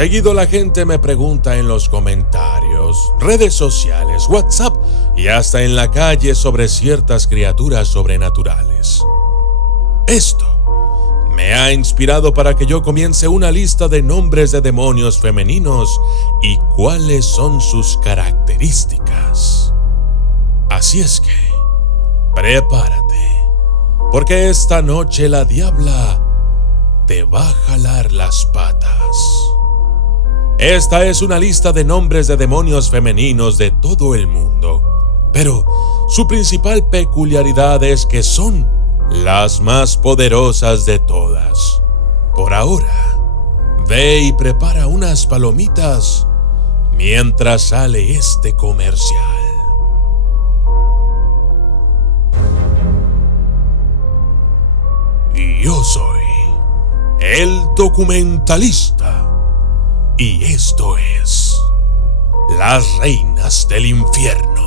Seguido la gente me pregunta en los comentarios, redes sociales, WhatsApp y hasta en la calle sobre ciertas criaturas sobrenaturales. Esto me ha inspirado para que yo comience una lista de nombres de demonios femeninos y cuáles son sus características. Así es que, prepárate, porque esta noche la diabla te va a jalar las patas. Esta es una lista de nombres de demonios femeninos de todo el mundo, pero su principal peculiaridad es que son las más poderosas de todas. Por ahora, ve y prepara unas palomitas mientras sale este comercial. Y yo soy el documentalista. Y esto es Las Reinas del Infierno.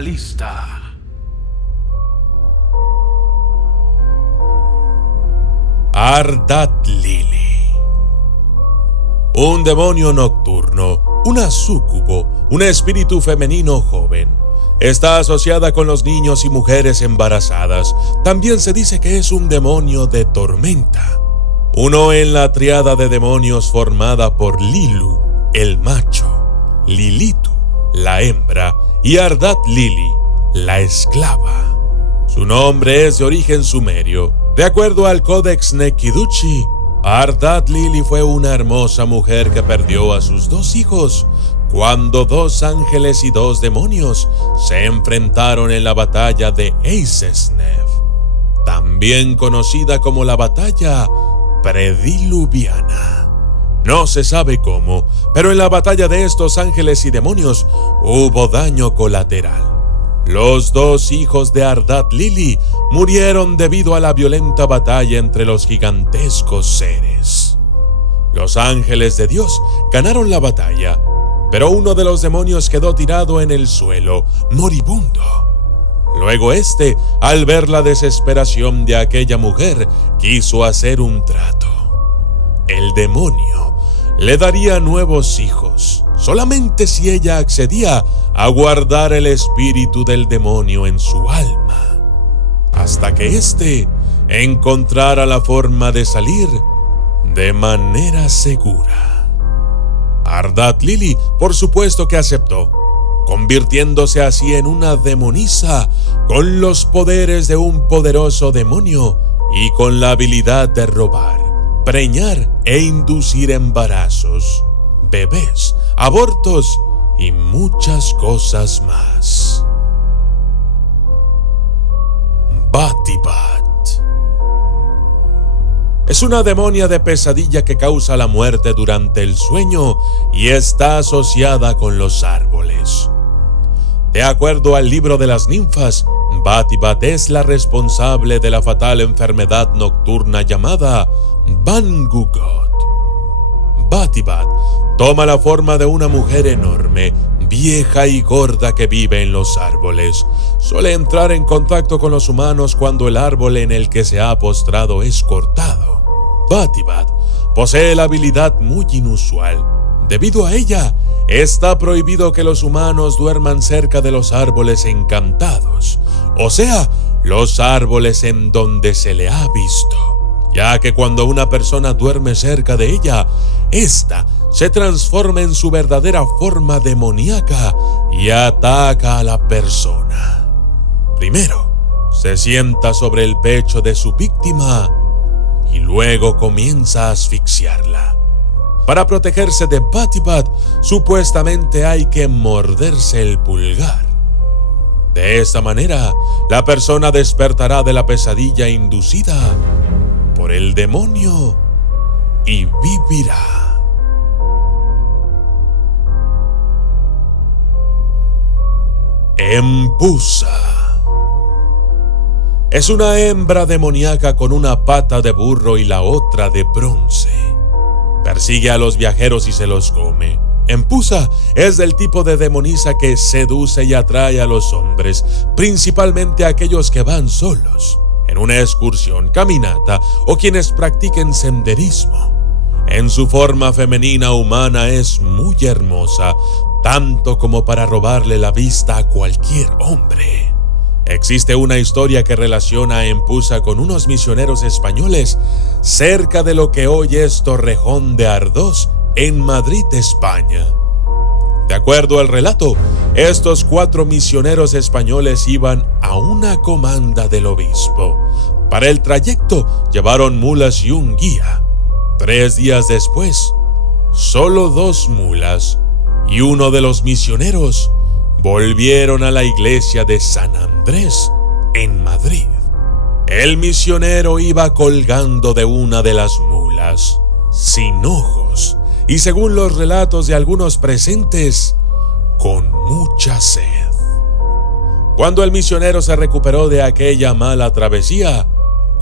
Lista. Ardat Lili. Un demonio nocturno, una súcubo, un espíritu femenino joven. Está asociada con los niños y mujeres embarazadas. También se dice que es un demonio de tormenta. Uno en la triada de demonios formada por Lilu, el macho, Lilitu, la hembra, y Ardat Lili, la esclava. Su nombre es de origen sumerio. De acuerdo al Codex Nekiduchi, Ardat Lili fue una hermosa mujer que perdió a sus 2 hijos cuando 2 ángeles y 2 demonios se enfrentaron en la batalla de Eisesnev, también conocida como la batalla prediluviana. No se sabe cómo, pero en la batalla de estos ángeles y demonios hubo daño colateral. Los 2 hijos de Ardat Lili murieron debido a la violenta batalla entre los gigantescos seres. Los ángeles de Dios ganaron la batalla, pero uno de los demonios quedó tirado en el suelo, moribundo. Luego al ver la desesperación de aquella mujer, quiso hacer un trato. El demonio le daría nuevos hijos, solamente si ella accedía a guardar el espíritu del demonio en su alma, hasta que encontrara la forma de salir de manera segura. Ardat Lili, por supuesto que aceptó, convirtiéndose así en una demonisa con los poderes de un poderoso demonio y con la habilidad de robar, preñar e inducir embarazos, bebés, abortos y muchas cosas más. Batibat es una demonia de pesadilla que causa la muerte durante el sueño y está asociada con los árboles. De acuerdo al libro de las ninfas, Batibat es la responsable de la fatal enfermedad nocturna llamada Bangugot. Batibat toma la forma de una mujer enorme, vieja y gorda que vive en los árboles. Suele entrar en contacto con los humanos cuando el árbol en el que se ha postrado es cortado. Batibat posee la habilidad muy inusual. Debido a ella, está prohibido que los humanos duerman cerca de los árboles encantados, o sea, los árboles en donde se le ha visto, ya que cuando una persona duerme cerca de ella, ésta se transforma en su verdadera forma demoníaca y ataca a la persona. Primero, se sienta sobre el pecho de su víctima y luego comienza a asfixiarla. Para protegerse de Batibat, supuestamente hay que morderse el pulgar. De esta manera, la persona despertará de la pesadilla inducida por el demonio y vivirá. Empusa. Es una hembra demoníaca con una pata de burro y la otra de bronce. Persigue a los viajeros y se los come. Empusa es del tipo de demonisa que seduce y atrae a los hombres, principalmente a aquellos que van solos, en una excursión, caminata o quienes practiquen senderismo. En su forma femenina humana es muy hermosa, tanto como para robarle la vista a cualquier hombre. Existe una historia que relaciona a Empusa con unos misioneros españoles cerca de lo que hoy es Torrejón de Ardoz, en Madrid, España. De acuerdo al relato, estos 4 misioneros españoles iban a una comanda del obispo. Para el trayecto llevaron mulas y un guía. 3 días después, solo 2 mulas y uno de los misioneros volvieron a la iglesia de San Andrés, en Madrid. El misionero iba colgando de una de las mulas, sin ojos, y según los relatos de algunos presentes, con mucha sed. Cuando el misionero se recuperó de aquella mala travesía,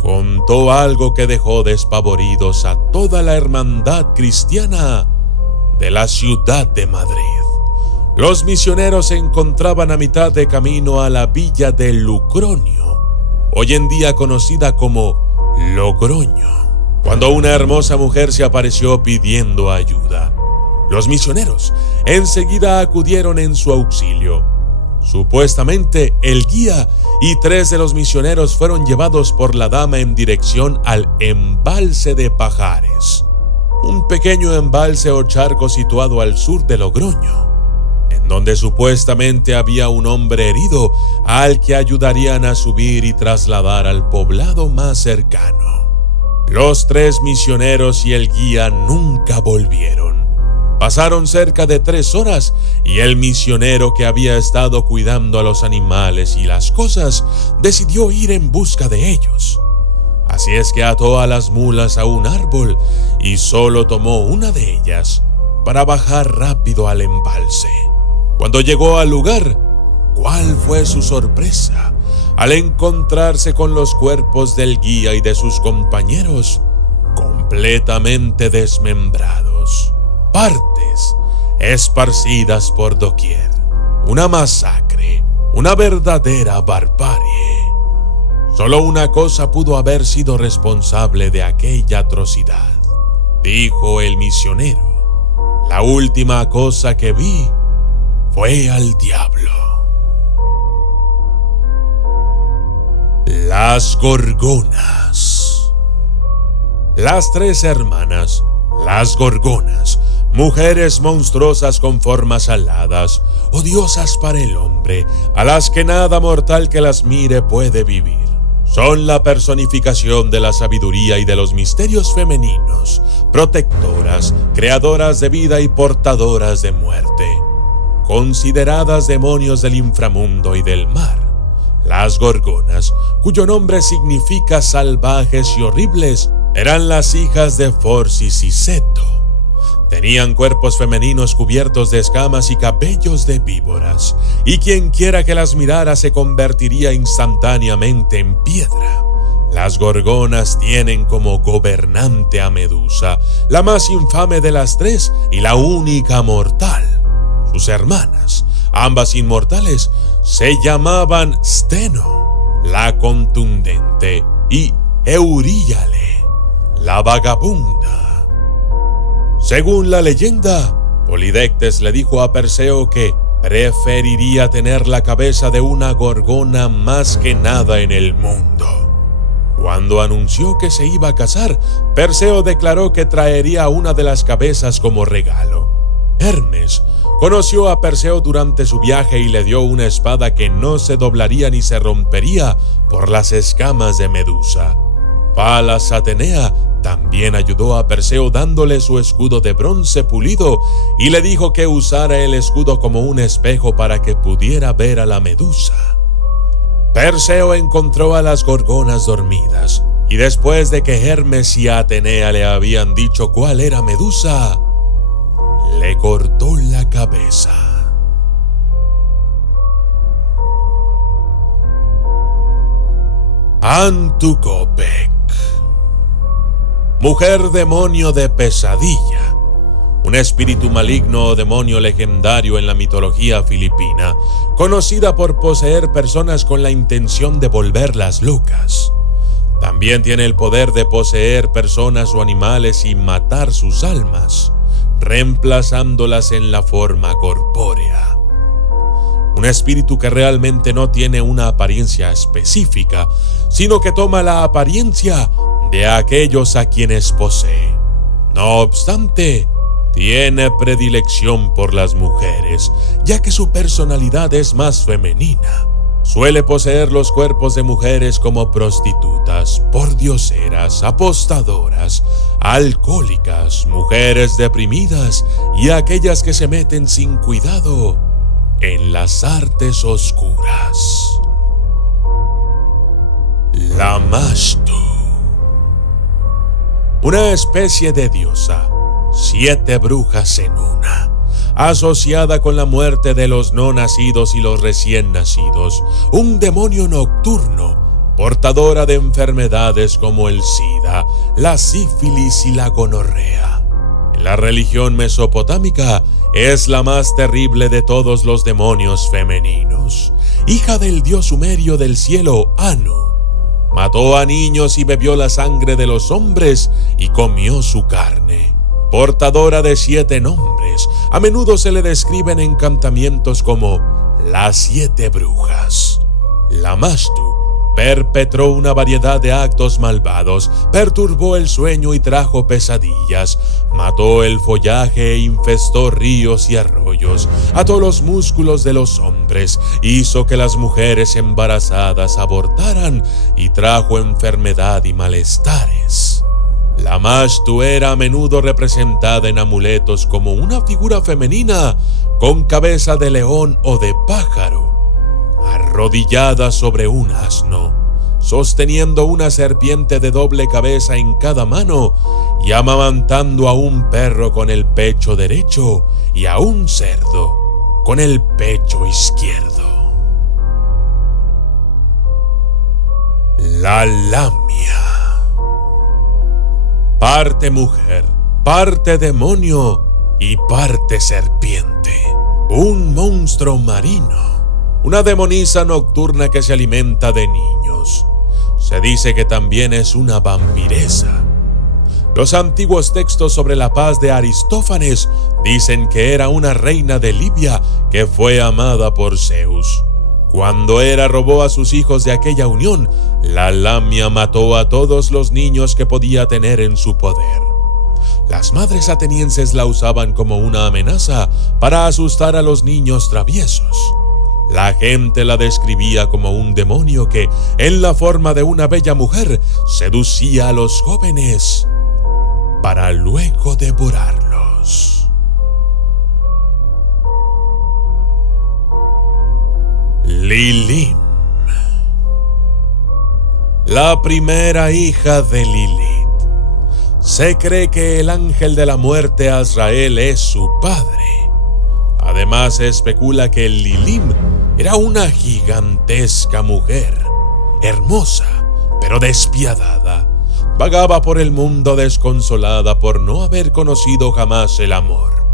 contó algo que dejó despavoridos a toda la hermandad cristiana de la ciudad de Madrid. Los misioneros se encontraban a mitad de camino a la villa de Lucronio, hoy en día conocida como Logroño, cuando una hermosa mujer se apareció pidiendo ayuda. Los misioneros enseguida acudieron en su auxilio. Supuestamente el guía y 3 de los misioneros fueron llevados por la dama en dirección al embalse de Pajares, un pequeño embalse o charco situado al sur de Logroño, en donde supuestamente había un hombre herido al que ayudarían a subir y trasladar al poblado más cercano. Los 3 misioneros y el guía nunca volvieron. Pasaron cerca de 3 horas y el misionero que había estado cuidando a los animales y las cosas decidió ir en busca de ellos. Así es que ató a las mulas a un árbol y solo tomó una de ellas para bajar rápido al embalse. Cuando llegó al lugar, ¿cuál fue su sorpresa al encontrarse con los cuerpos del guía y de sus compañeros completamente desmembrados? Partes esparcidas por doquier. Una masacre, una verdadera barbarie. Solo una cosa pudo haber sido responsable de aquella atrocidad, dijo el misionero. La última cosa que vi fue al diablo. Las gorgonas. Las 3 hermanas, las gorgonas, mujeres monstruosas con formas aladas, odiosas para el hombre, a las que nada mortal que las mire puede vivir. Son la personificación de la sabiduría y de los misterios femeninos, protectoras, creadoras de vida y portadoras de muerte. Consideradas demonios del inframundo y del mar, las gorgonas, cuyo nombre significa salvajes y horribles, eran las hijas de Forcis y Seto. Tenían cuerpos femeninos cubiertos de escamas y cabellos de víboras, y quien quiera que las mirara se convertiría instantáneamente en piedra. Las gorgonas tienen como gobernante a Medusa, la más infame de las 3 y la única mortal. Sus hermanas, ambas inmortales, se llamaban Steno, la contundente, y Euríale, la vagabunda. Según la leyenda, Polidectes le dijo a Perseo que preferiría tener la cabeza de una gorgona más que nada en el mundo. Cuando anunció que se iba a casar, Perseo declaró que traería una de las cabezas como regalo. Hermes conoció a Perseo durante su viaje y le dio una espada que no se doblaría ni se rompería por las escamas de Medusa. Palas Atenea también ayudó a Perseo dándole su escudo de bronce pulido y le dijo que usara el escudo como un espejo para que pudiera ver a la Medusa. Perseo encontró a las gorgonas dormidas Y después de que Hermes y Atenea le habían dicho cuál era Medusa, le cortó la cabeza. Antucopec, mujer demonio de pesadilla, un espíritu maligno o demonio legendario en la mitología filipina, conocida por poseer personas con la intención de volverlas locas. También tiene el poder de poseer personas o animales y matar sus almas, reemplazándolas en la forma corpórea. Un espíritu que realmente no tiene una apariencia específica, sino que toma la apariencia de aquellos a quienes posee. No obstante, tiene predilección por las mujeres, ya que su personalidad es más femenina. Suele poseer los cuerpos de mujeres como prostitutas, pordioseras, apostadoras, alcohólicas, mujeres deprimidas y aquellas que se meten sin cuidado en las artes oscuras. La Mashtu, una especie de diosa, 7 brujas en una, asociada con la muerte de los no nacidos y los recién nacidos, un demonio nocturno, portadora de enfermedades como el SIDA, la sífilis y la gonorrea. En la religión mesopotámica es la más terrible de todos los demonios femeninos. Hija del dios sumerio del cielo, Anu, mató a niños y bebió la sangre de los hombres y comió su carne. Portadora de 7 nombres, a menudo se le describen encantamientos como las 7 brujas. La Mashtu perpetró una variedad de actos malvados, perturbó el sueño y trajo pesadillas, mató el follaje e infestó ríos y arroyos, ató los músculos de los hombres, hizo que las mujeres embarazadas abortaran y trajo enfermedad y malestares. La Mashtu era a menudo representada en amuletos como una figura femenina con cabeza de león o de pájaro, arrodillada sobre un asno, sosteniendo una serpiente de doble cabeza en cada mano y amamantando a un perro con el pecho derecho y a un cerdo con el pecho izquierdo. La Lamia, parte mujer, parte demonio y parte serpiente, un monstruo marino, una demonisa nocturna que se alimenta de niños. Se dice que también es una vampiresa. Los antiguos textos sobre la paz de Aristófanes dicen que era una reina de Libia que fue amada por Zeus. Cuando Hera robó a sus hijos de aquella unión, la Lamia mató a todos los niños que podía tener en su poder. Las madres atenienses la usaban como una amenaza para asustar a los niños traviesos. La gente la describía como un demonio que, en la forma de una bella mujer, seducía a los jóvenes para luego devorarlos. Lilim, la primera hija de Lilith. Se cree que el ángel de la muerte Azrael es su padre. Además, se especula que Lilim era una gigantesca mujer, hermosa, pero despiadada. Vagaba por el mundo desconsolada por no haber conocido jamás el amor.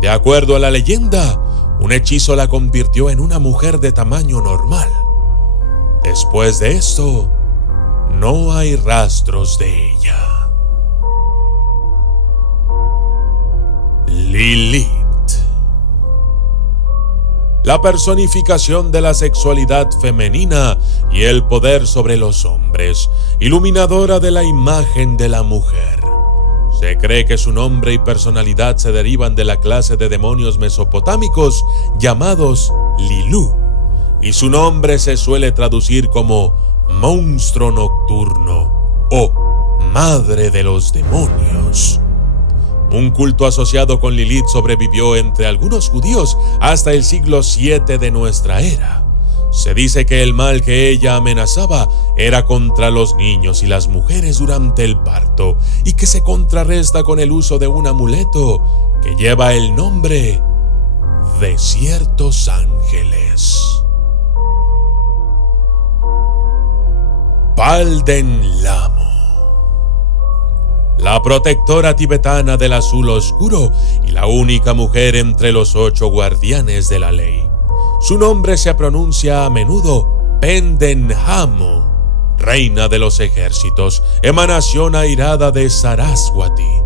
De acuerdo a la leyenda, un hechizo la convirtió en una mujer de tamaño normal. Después de esto, no hay rastros de ella. Lilith, la personificación de la sexualidad femenina y el poder sobre los hombres, iluminadora de la imagen de la mujer. Se cree que su nombre y personalidad se derivan de la clase de demonios mesopotámicos llamados Lilú, y su nombre se suele traducir como monstruo nocturno o madre de los demonios. Un culto asociado con Lilith sobrevivió entre algunos judíos hasta el siglo VII de nuestra era. Se dice que el mal que ella amenazaba era contra los niños y las mujeres durante el parto, y que se contrarresta con el uso de un amuleto que lleva el nombre de ciertos ángeles. Palden Lamo, la protectora tibetana del azul oscuro y la única mujer entre los 8 guardianes de la ley. Su nombre se pronuncia a menudo Pendenjamo, reina de los ejércitos, emanación airada de Saraswati.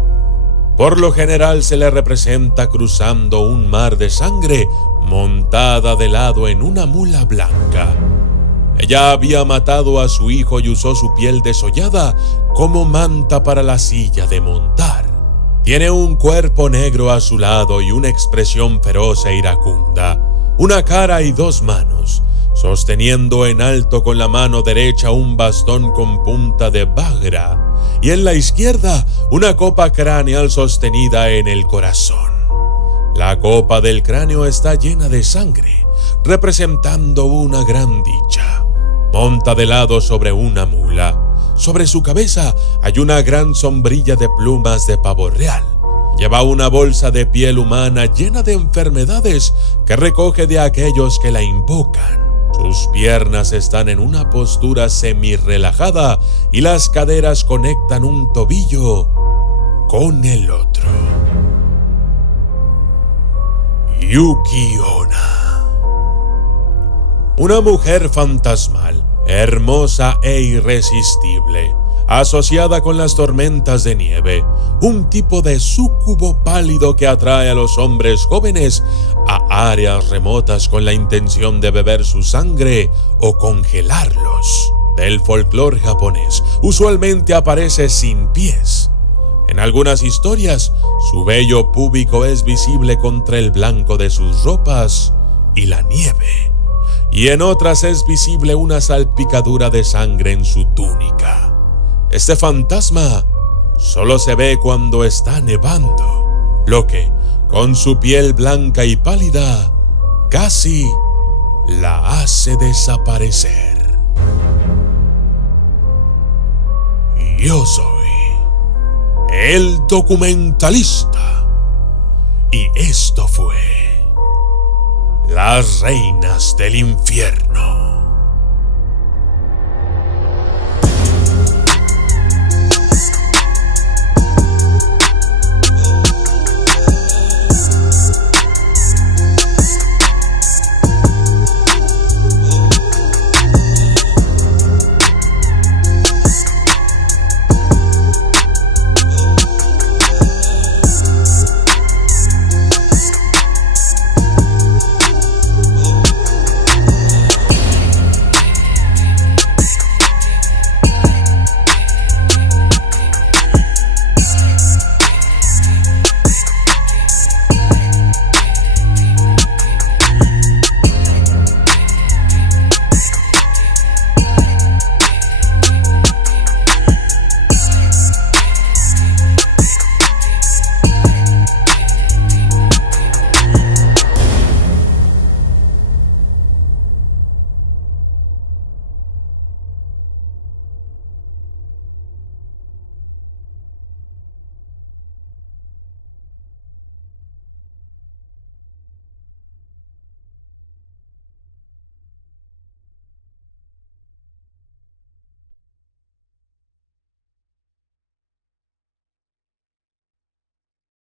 Por lo general se le representa cruzando un mar de sangre, montada de lado en una mula blanca. Ella había matado a su hijo y usó su piel desollada como manta para la silla de montar. Tiene un cuerpo negro a su lado y una expresión feroz e iracunda. Una cara y 2 manos, sosteniendo en alto con la mano derecha un bastón con punta de bagra, y en la izquierda una copa craneal sostenida en el corazón. La copa del cráneo está llena de sangre, representando una gran dicha. Monta de lado sobre una mula. Sobre su cabeza hay una gran sombrilla de plumas de pavo real. Lleva una bolsa de piel humana llena de enfermedades que recoge de aquellos que la invocan. Sus piernas están en una postura semi-relajada y las caderas conectan un tobillo con el otro. Yuki Onna, una mujer fantasmal, hermosa e irresistible, asociada con las tormentas de nieve, un tipo de súcubo pálido que atrae a los hombres jóvenes a áreas remotas con la intención de beber su sangre o congelarlos. Del folclore japonés, usualmente aparece sin pies. En algunas historias, su vello púbico es visible contra el blanco de sus ropas y la nieve, y en otras es visible una salpicadura de sangre en su túnica. Este fantasma solo se ve cuando está nevando, lo que, con su piel blanca y pálida, casi la hace desaparecer. Yo soy el documentalista, y esto fue Las Reinas del Infierno.